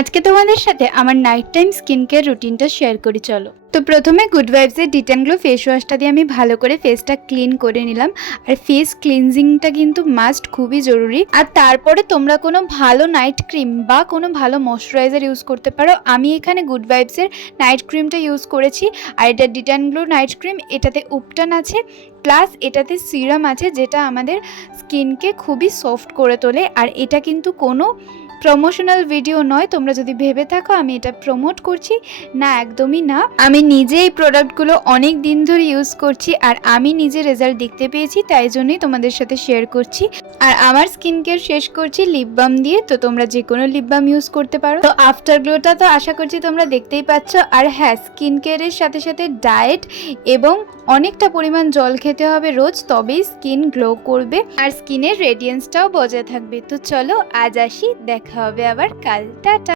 আজকে তোমাদের সাথে আমার নাইট টাইম স্কিন কেয়ার রুটিনটা শেয়ার করি, চলো। তো প্রথমে গুড ভাইবসের ডিটেন গ্লো ফেস ওয়াশটা দিয়ে আমি ভালো করে ফেসটা ক্লিন করে নিলাম। আর ফেস ক্লিনজিংটা কিন্তু মাস্ট, খুবই জরুরি। আর তারপরে তোমরা কোনো ভালো নাইট ক্রিম বা কোনো ভালো ময়শ্চারাইজার ইউজ করতে পারো। আমি এখানে গুড ভাইবসের নাইট ক্রিমটা ইউজ করেছি। আর এটা ডিটেন গ্লো নাইট ক্রিম, এটাতে উপটান আছে প্লাস এটাতে সিরাম আছে, যেটা আমাদের স্কিনকে খুবই সফট করে তোলে। আর এটা কিন্তু কোনো প্রমোশনাল ভিডিও নয়, তোমরা যদি ভেবে থাকো আমি এটা প্রমোট করছি, না, একদমই না। আমি নিজে এই প্রোডাক্টগুলো অনেক দিন ধরে ইউজ করছি আর আমি নিজে রেজাল্ট দেখতে পেয়েছি, তাই জন্যই তোমাদের সাথে শেয়ার করছি। আর আমার স্কিন কেয়ার শেষ করছি লিপ বাম দিয়ে। তো তোমরা যে কোনো লিপ বাম ইউজ করতে পারো। তো আফটার গ্লোটা তো আশা করছি তোমরা দেখতেই পাচ্ছ। আর হ্যাঁ, স্কিন কেয়ারের সাথে সাথে ডায়েট এবং অনেকটা পরিমাণ জল খেতে হবে রোজ, তবেই স্কিন গ্লো করবে আর স্কিনের রেডিয়েন্সটাও বজায় থাকবে। তো চলো আজ আসি, দেখা হবে আবার কাল, টাটা।